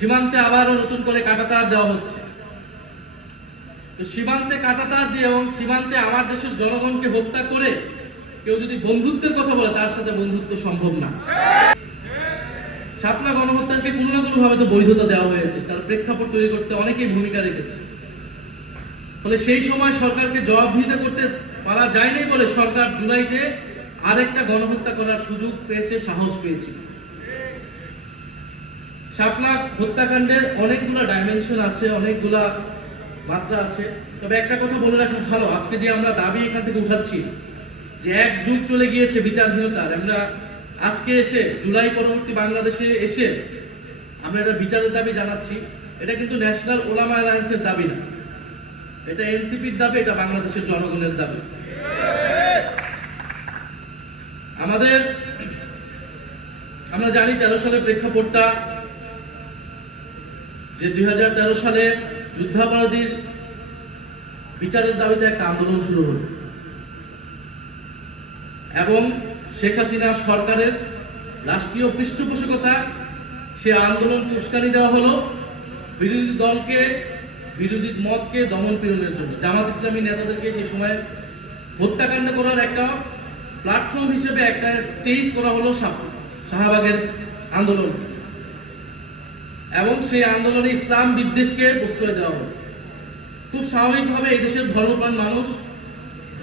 সীমান্তে আবারও নতুন করে কাঁটাতার দেওয়া হচ্ছে। তো সীমান্তে কাঁটাতার দিয়ে এবং সীমান্তে আমার দেশের জনগণকে হত্যা করে কেউ যদি বন্ধুত্বের কথা বলে তার সাথে বন্ধুত্ব সম্ভব না। শাপলা গণহত্যাকে কোনো না কোনো ভাবে তো বৈধতা দেওয়া হয়েছে, তার প্রেক্ষাপট তৈরি করতে অনেকেই ভূমিকা রেখেছে। ফলে সেই সময় সরকারকে জবাবদিহিতা করতে পারা যায়নি বলে সরকার জুলাইতে আরেকটা গণহত্যা করার সুযোগ পেয়েছে, সাহস পেয়েছে। শাপলা হত্যাকাণ্ডের অনেকগুলো ডাইমেনশন আছে, অনেকগুলা মাত্রা আছে। তবে একটা কথা বলে রাখা ভালো, আজকে যে আমরা দাবি এখান থেকে উঠাচ্ছি যে এক যুগ চলে গিয়েছে বিচারহীনতার, আমরা আজকে এসে জুলাই পরবর্তী বাংলাদেশে এসে আমরা এটা বিচারের দাবি জানাচ্ছি। এটা কিন্তু ন্যাশনাল ওলামা অ্যালায়েন্সের দাবি না, এটা এনসিপির দাবি, এটা বাংলাদেশের জনগণের দাবি। আমরা জানি 13 সালের প্রেক্ষাপটটা, যে 2013 সালে যুদ্ধাপরাধীর বিচারের দাবিতে একটা আন্দোলন শুরু হলো এবং শেখ হাসিনা সরকারের রাষ্ট্রীয় পৃষ্ঠপোষকতা সে আন্দোলনকে উস্কানি দেওয়া হলো বিরোধী দলকে, বিরোধী মতকে দমন পীড়নের জন্য। জামাত ইসলামী নেতাদেরকে সেই সময় হত্যাকাণ্ড করার একটা প্ল্যাটফর্ম হিসেবে একটা স্টেজ করা হলো শাহবাগের আন্দোলন, এবং সেই আন্দোলনে ইসলাম বিদ্বেষকে প্রশ্রয় দেওয়া হলো। খুব স্বাভাবিকভাবে এই দেশের ধর্মপ্রাণ মানুষ,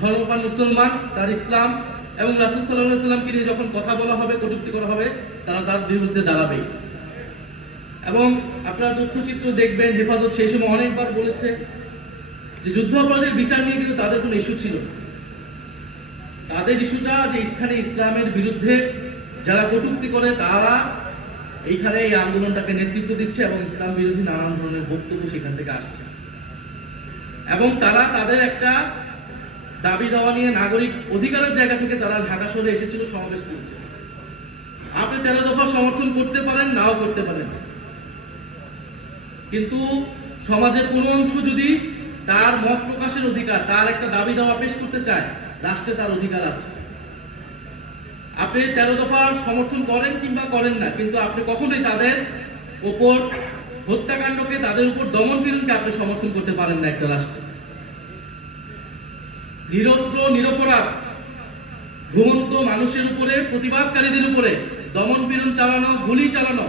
ধর্মপ্রাণ মুসলমান, তার ইসলাম এবং রাসূল সাল্লাল্লাহু আলাইহি ওয়াসাল্লামকে নিয়ে যখন কথা বলা হবে, কটূক্তি করা হবে, তারা তার বিরুদ্ধে দাঁড়াবে। এবং আপনারা তথ্যচিত্র দেখবেন, হেফাজত সেই সময় অনেকবার বলেছে যে যুদ্ধাপরাধের বিচার নিয়ে কিন্তু তাদের কোনো ইস্যু ছিল না। তাদের ইস্যুটা যে এখানে ইসলামের বিরুদ্ধে যারা কটূক্তি করে তারা এইখানে এই আন্দোলনটাকে নেতৃত্ব দিচ্ছে এবং ইসলাম বিরোধী নানান ধরনের বক্তব্য সেখান থেকে আসছে, এবং তারা তাদের একটা দাবি দাওয়া নিয়ে নাগরিক অধিকারের জায়গা থেকে তারা ঢাকা শহরে এসেছিল সমাবেশ করতে। আপনি 13 দফা সমর্থন করতে পারেন, নাও করতে পারেন, কিন্তু সমাজের কোনো অংশ যদি তার মত প্রকাশের অধিকার, তার একটা দাবি দাওয়া পেশ করতে চায়, রাষ্ট্রে তার অধিকার আছে। আপনি 13 দফা সমর্থন করেন কিংবা করেন না, কিন্তু আপনি কখনোই তাদের উপর হত্যাকাণ্ডকে, তাদের উপর দমন পীড়নকে আপনি সমর্থন করতে পারেন না। একটা রাষ্ট্র নিরস্ত্র নিরপরাধ ঘুমন্ত মানুষের উপরে, প্রতিবাদকারীদের উপরে দমন পীড়ন চালানো, গুলি চালানো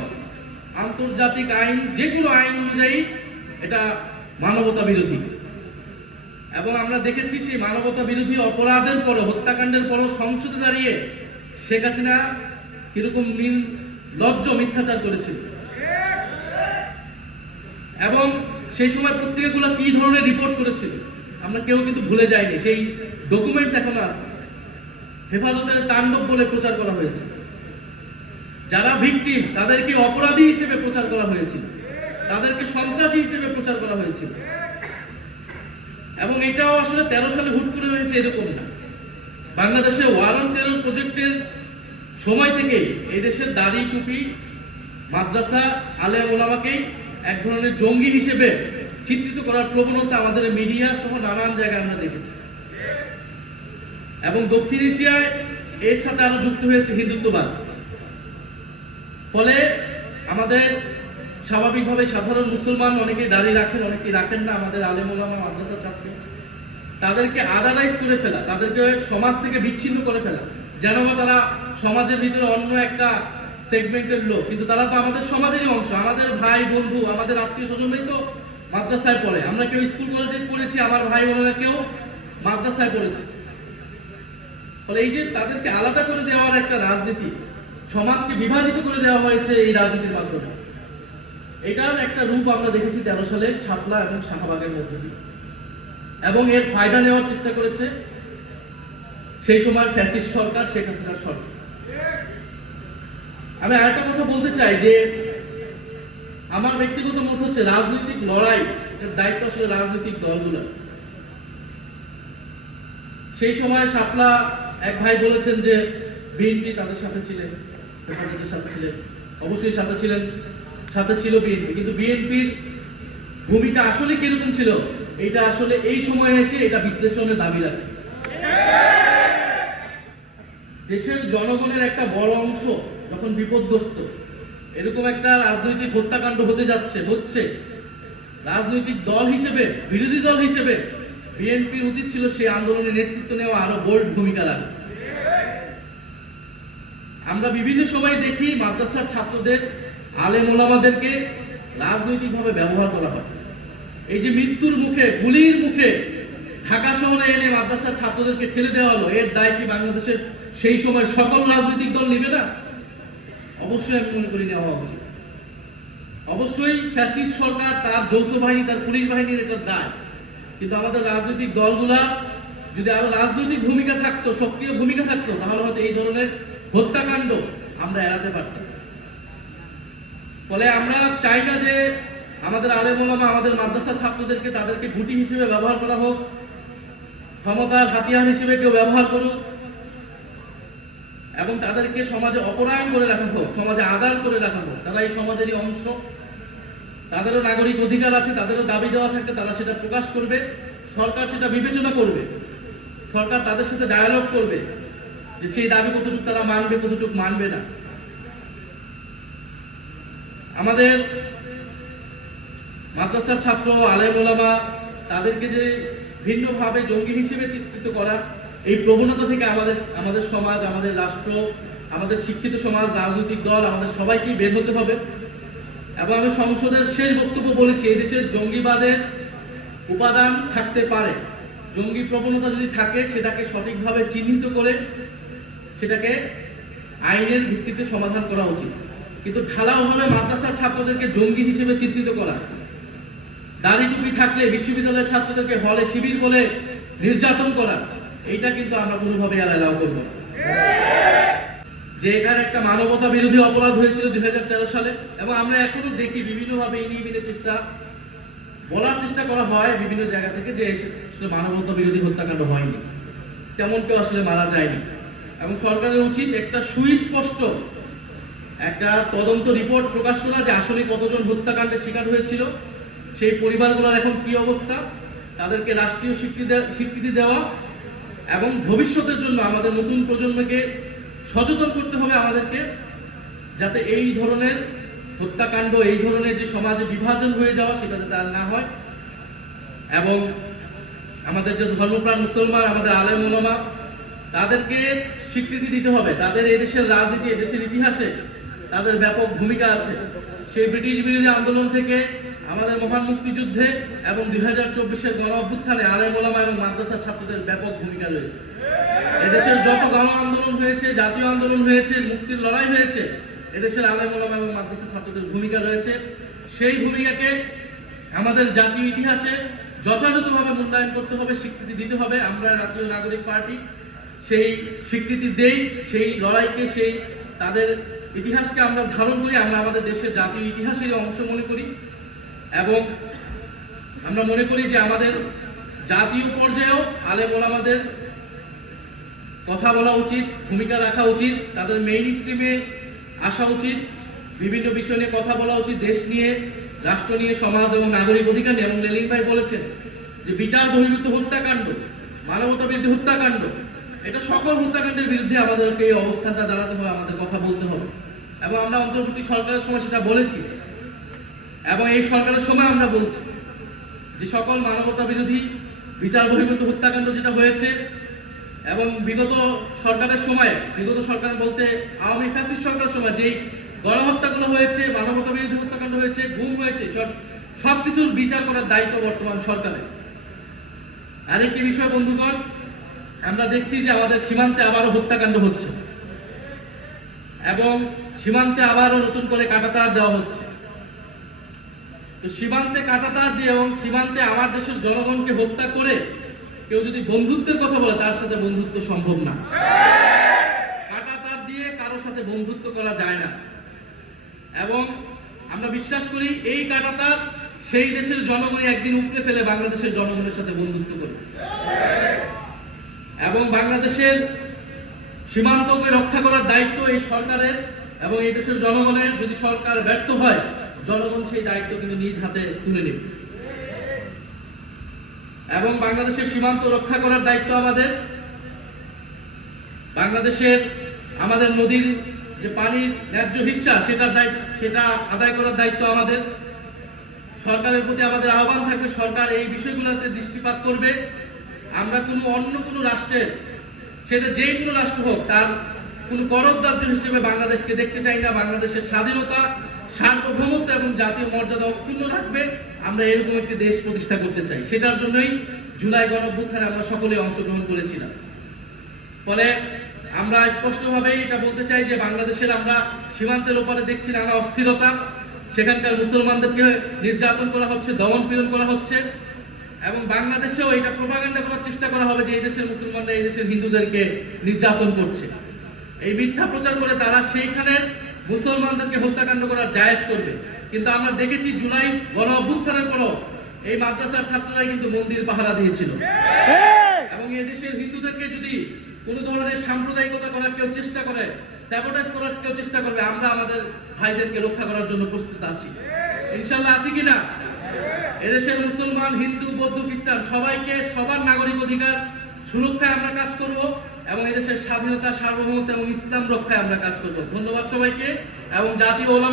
আন্তর্জাতিক আইন, যে কোনো আইন অনুযায়ী এটা মানবতা বিরোধী। এবং আমরা দেখেছি সেই মানবতা বিরোধী অপরাধের পরে, হত্যাকাণ্ডের পরে সংসদে দাঁড়িয়ে শেখ হাসিনা কিরকম নির্লজ্জ মিথ্যাচার করেছিল, এবং সেই সময় পত্রিকাগুলো কি ধরনের রিপোর্ট করেছিল আমরা কেউ কিন্তু ভুলে যাইনি। সেই ডকুমেন্ট এখনো আছে। হেফাজতের তাণ্ডব বলে প্রচার করা হয়েছে, যারা ভিকটিম তাদেরকে অপরাধী হিসেবে প্রচার করা হয়েছিল, তাদেরকে সন্ত্রাসী হিসেবে প্রচার করা হয়েছিল। এবং এটাও আসলে 13 সালে হুট করে হয়েছে এরকম না। বাংলাদেশে ওয়ার অন টেরর প্রজেক্টের সময় থেকেই এই দেশের দাড়ি টুপি মাদ্রাসা আলেম ওলামাকেই এক ধরনের জঙ্গি হিসেবে চিত্রিত করার প্রবণতা আমাদের মিডিয়া সহ নানান জায়গায় আমরা দেখেছি। এবং দক্ষিণ এশিয়ায় এর সাথে আরো যুক্ত হয়েছে হিন্দুত্ববাদ। ফলে আমাদের স্বাভাবিকভাবে সাধারণ মুসলমান অনেকেই দাড়ি রাখেন, অনেকেই রাখেন না, আমাদের আলেম ওলামা মাদ্রাসা ছাত্র, তাদেরকে আদারাইজ করে ফেলা, তাদেরকে সমাজ থেকে বিচ্ছিন্ন করে ফেলা, যেন তারা সমাজের ভিতরে অন্য একটা সেগমেন্টের লোক, কিন্তু তারা তো আমাদের সমাজেরই অংশ, আমাদের ভাই বন্ধু, আমাদের আত্মীয় স্বজনই তো মাদ্রাসায় পড়ে। আমরা কেউ স্কুল কলেজে পড়েছি, আমার ভাই বোনেরা কেউ মাদ্রাসায় পড়েছে। ফলে এই যে তাদেরকে আলাদা করে দেওয়ার একটা রাজনীতি, সমাজকে বিভাজিত করে দেওয়া হয়েছে এই রাজনীতির মাধ্যমে, এটার একটা রূপ আমরা দেখেছি 13 সালে শাপলা এবং শাহবাগের মধ্যে দিয়ে। এবং এর ফায়দা নেওয়ার চেষ্টা করেছে সেই সময় ফ্যাসিস্ট সরকার, শেখ হাসিনার সরকার। আমি আরেকটা কথা বলতে চাই যে আমার ব্যক্তিগত মত হচ্ছে রাজনৈতিক লড়াই এর দায়িত্ব আসলে রাজনৈতিক দলগুলো। সেই সময় শাপলা এক ভাই বলেছেন যে বিএনপি তাদের সাথে ছিলেন, হেফাজতের সাথে ছিলেন, অবশ্যই সাথে ছিলেন, সাথে ছিল বিএনপি, কিন্তু বিএনপির ভূমিকা আসলে কিরকম ছিল এটা আসলে এই সময়ে এসে এটা বিশ্লেষণের দাবি রাখে। দেশের জনগণের একটা বড় অংশ যখন বিপদগ্রস্ত, এরকম একটা রাজনৈতিক হত্যাকাণ্ড হচ্ছে। রাজনৈতিক দল হিসেবে, বিরোধী দল হিসেবে বিএনপির উচিত ছিল সেই আন্দোলনের নেতৃত্ব নেওয়া, আরো বোল্ড ভূমিকা রাখা। আমরা বিভিন্ন সময় দেখি মাদ্রাসার ছাত্রদের, আলেম ওলামাদেরকে রাজনৈতিকভাবে ব্যবহার করা হয়। এই যে মৃত্যুর মুখে, গুলির মুখে ঢাকা শহরে এনে মাদ্রাসার ছাত্রদেরকে ঠেলে দেওয়া হলো, এর দায় কি বাংলাদেশের সেই সময় সকল রাজনৈতিক দল নিবে না? অবশ্যই আমি মনে করি নেওয়া উচিত। অবশ্যই ফ্যাসিস্ট সরকার, তার যৌথ বাহিনী, তার পুলিশ বাহিনীর এটা দায়। কিন্তু আমাদের রাজনৈতিক দলগুলা যদি আরো রাজনৈতিক ভূমিকা থাকতো, সক্রিয় ভূমিকা থাকতো, তাহলে হয়তো এই ধরনের হত্যাকাণ্ড আমরা এড়াতে পারতাম। ফলে আমরা চাই না যে আমাদের আলেম ওলামা, আমাদের মাদ্রাসার ছাত্রদেরকে তাদেরকে গুটি হিসেবে ব্যবহার করা হোক, ক্ষমতার হাতিয়ার হিসেবে কেউ ব্যবহার করুক, এবং তাদেরকে সমাজে অপরায়ণ করে রাখা হোক, সমাজে আদার করে রাখা হোক। তারা এই সমাজেরই অংশ, তাদেরও নাগরিক অধিকার আছে, তাদেরও দাবি দেওয়া থাকলে তারা সেটা প্রকাশ করবে, সরকার সেটা বিবেচনা করবে, সরকার তাদের সাথে ডায়ালগ করবে যে সেই দাবি কতটুকু তারা মানবে, কতটুকু মানবে না। আমাদের মাদ্রাসার ছাত্র, আলেম ওলামা, তাদেরকে যে ভিন্নভাবে জঙ্গি হিসেবে চিত্রিত করা, এই প্রবণতা থেকে আমাদের সমাজ, আমাদের রাষ্ট্র, আমাদের শিক্ষিত সমাজ, রাজনৈতিক দল, আমাদের সবাইকেই বের হতে হবে। এবং আমি সংসদের শেষ বক্তব্য বলেছি, এই দেশের জঙ্গিবাদের উপাদান থাকতে পারে, জঙ্গি প্রবণতা যদি থাকে সেটাকে সঠিকভাবে চিহ্নিত করে সেটাকে আইনের ভিত্তিতে সমাধান করা উচিত। কিন্তু ঢালাওভাবে মাদ্রাসার ছাত্রদেরকে জঙ্গি হিসেবে চিত্রিত করা, দাড়ি টুপি থাকলে বিশ্ববিদ্যালয়ের ছাত্রদেরকে হলে শিবির বলে নির্যাতন করা, এইটা কিন্তু আমরা কোনোভাবে অ্যালাউ করব না। যে এখানে একটা মানবতা বিরোধী অপরাধ হয়েছিল 2013 সালে, এবং আমরা এখনো দেখি বিভিন্নভাবে ইনিয়ে বলার চেষ্টা করা হয় বিভিন্ন জায়গা থেকে যে আসলে মানবতা বিরোধী হত্যাকাণ্ড হয়নি, তেমন কেউ আসলে মারা যায়নি। এবং সরকারের উচিত একটা সুস্পষ্ট একটা তদন্ত রিপোর্ট প্রকাশ করা যে আসলে কতজন হত্যাকাণ্ডের শিকার হয়েছিল, সেই পরিবারগুলোর এখন কি অবস্থা, তাদেরকে রাষ্ট্রীয় স্বীকৃতি দেওয়া, এবং ভবিষ্যতের জন্য আমাদের নতুন প্রজন্মকে সচেতন করতে হবে আমাদেরকে, যাতে এই ধরনের হত্যাকাণ্ড, এই ধরনের যে সমাজে বিভাজন হয়ে যাওয়া, সেটা যাতে আর না হয়। এবং আমাদের যে ধর্মপ্রাণ মুসলমান, আমাদের আলেম ওলামা, তাদেরকে স্বীকৃতি দিতে হবে। তাদের এদেশের রাজনীতি, এদেশের ইতিহাসে তাদের ব্যাপক ভূমিকা আছে। সেই ব্রিটিশ বিরোধী আন্দোলন থেকে আমাদের মহান মুক্তিযুদ্ধে এবং 2024-এর গণ অভ্যুত্থানে আলেম ওলামা এবং মাদ্রাসার ছাত্রদের ব্যাপক ভূমিকা রয়েছে। এদেশের যত গণ আন্দোলন হয়েছে, জাতীয় আন্দোলন হয়েছে, মুক্তির লড়াই হয়েছে, এদেশের আলেম ওলামা এবং মাদ্রাসার ছাত্রদের ভূমিকা রয়েছে। সেই ভূমিকাকে আমাদের জাতীয় ইতিহাসে যথাযথভাবে মূল্যায়ন করতে হবে, স্বীকৃতি দিতে হবে। আমরা জাতীয় নাগরিক পার্টি সেই স্বীকৃতি দেই, সেই লড়াইকে, সেই তাদের ইতিহাসকে আমরা ধারণ করি, আমরা আমাদের দেশের জাতীয় ইতিহাসের অংশ মনে করি। এবং আমরা মনে করি যে আমাদের জাতীয় পর্যায়েও আলেম ওলামাদের কথা বলা উচিত, ভূমিকা রাখা উচিত, তাদের মেইন স্ট্রিমে আসা উচিত, বিভিন্ন বিষয় নিয়ে কথা বলা উচিত, দেশ নিয়ে, রাষ্ট্র নিয়ে, সমাজ এবং নাগরিক অধিকার নিয়ে। এবং লেলিন ভাই বলেছেন যে বিচার বহির্ভূত হত্যাকাণ্ড, মানবতা বিরোধী হত্যাকাণ্ড, এটা সকল হত্যাকাণ্ডের বিরুদ্ধে আমাদেরকে এই অবস্থানটা জানাতে হবে, আমাদের কথা বলতে হবে। এবং আমরা অন্তর্বর্তী সরকারের সময় সেটা বলেছি, এবং এই সরকারের সময় আমরা বলছি যে সকল মানবতা বিরোধী, বিচার বহির্ভূত হত্যাকাণ্ড যেটা হয়েছে, এবং বিগত সরকারের সময়, বিগত সরকার বলতে আওয়ামী ফ্যাসিস্ট সরকারের সময় যেই গণহত্যাগুলো হয়েছে, মানবতা বিরোধী হত্যাকাণ্ড হয়েছে, গুম হয়েছে, সবকিছুর বিচার করার দায়িত্ব বর্তমান সরকারের। আরেকটি বিষয় বন্ধুগণ, আমরা দেখছি যে আমাদের সীমান্তে আবারও হত্যাকাণ্ড হচ্ছে, এবং সীমান্তে আবারও নতুন করে কাঁটাতার দেওয়া হচ্ছে। তো সীমান্তে কাঁটাতার দিয়ে এবং সীমান্তে আমার দেশের জনগণকে হত্যা করে কেউ যদি বন্ধুত্বের কথা বলে, তার সাথে বন্ধুত্ব সম্ভব না। কাঁটাতার দিয়ে কারোর সাথে বন্ধুত্ব করা যায় না। এবং আমরা বিশ্বাস করি এই কাঁটাতার সেই দেশের জনগণ একদিন উপড়ে ফেলে বাংলাদেশের জনগণের সাথে বন্ধুত্ব করবে। এবং বাংলাদেশের সীমান্তকে রক্ষা করার দায়িত্ব এই সরকারের এবং এই দেশের জনগণের। যদি সরকার ব্যর্থ হয়, জনগণ সেই দায়িত্ব কিন্তু নিজ হাতে তুলে নেবে। এবং বাংলাদেশের সীমান্ত রক্ষা করার দায়িত্ব আমাদের। বাংলাদেশের আমাদের নদীর যে পানির ন্যায্য হিস্সা সেটা আদায় করার দায়িত্ব আমাদের। সরকারের প্রতি আমাদের আহ্বান থাকবে, সরকার এই বিষয়গুলোতে দৃষ্টিপাত করবে। আমরা অন্য কোনো রাষ্ট্রের, সেটা যেই কোনো রাষ্ট্র হোক, তার কোনো করদার্য হিসেবে বাংলাদেশকে দেখতে চাই না। বাংলাদেশের স্বাধীনতা, সার্বভৌমত্ব এবং জাতীয় মর্যাদা অক্ষুণ্ণ রাখবে। আমরা এরকম একটি দেশ প্রতিষ্ঠা করতে চাই। সেটার জন্যই জুলাই গণঅভ্যুত্থানে আমরা সকলে অংশগ্রহণ করেছিলাম। ফলে আমরা স্পষ্টভাবেই এটা বলতে চাই যে বাংলাদেশের আমরা সীমান্তের উপরে দেখছি নানা অস্থিরতা, সেখানকার মুসলমানদেরকে নির্যাতন করা হচ্ছে, দমন পীড়ন করা হচ্ছে, এবং বাংলাদেশেও এটা প্রোপাগান্ডা করার চেষ্টা করা হবে যে এই দেশের মুসলমানরা এই দেশের হিন্দুদেরকে নির্যাতন করছে। এই মিথ্যা প্রচার করে তারা সেইখানে মুসলমানদেরকে হত্যাকাণ্ড করার জায়েজ করবে। কিন্তু আমরা দেখেছি জুলাই গণঅভ্যুত্থানের পরও এই মাদ্রাসার ছাত্ররাই কিন্তু মন্দির পাহারা দিয়েছিল, এবং এই দেশের হিন্দুদেরকে যদি কোনো ধরনের সাম্প্রদায়িকতা করার কেউ চেষ্টা করে, স্যাবোটাইজ করার কেউ চেষ্টা করবে, আমরা আমাদের ভাইদেরকে রক্ষা করার জন্য প্রস্তুত আছি। ইনশাআল্লাহ আছি কিনা? এদেশের মুসলমান, হিন্দু, বৌদ্ধ, খ্রিস্টান সবাইকে সবার নাগরিক অধিকার সুরক্ষায় আমরা কাজ করব, এবং এদেশের স্বাধীনতা, সার্বভৌমত্ব এবং ইসলাম রক্ষায় আমরা কাজ করব। ধন্যবাদ সবাইকে। এবং জাতীয় ওলামা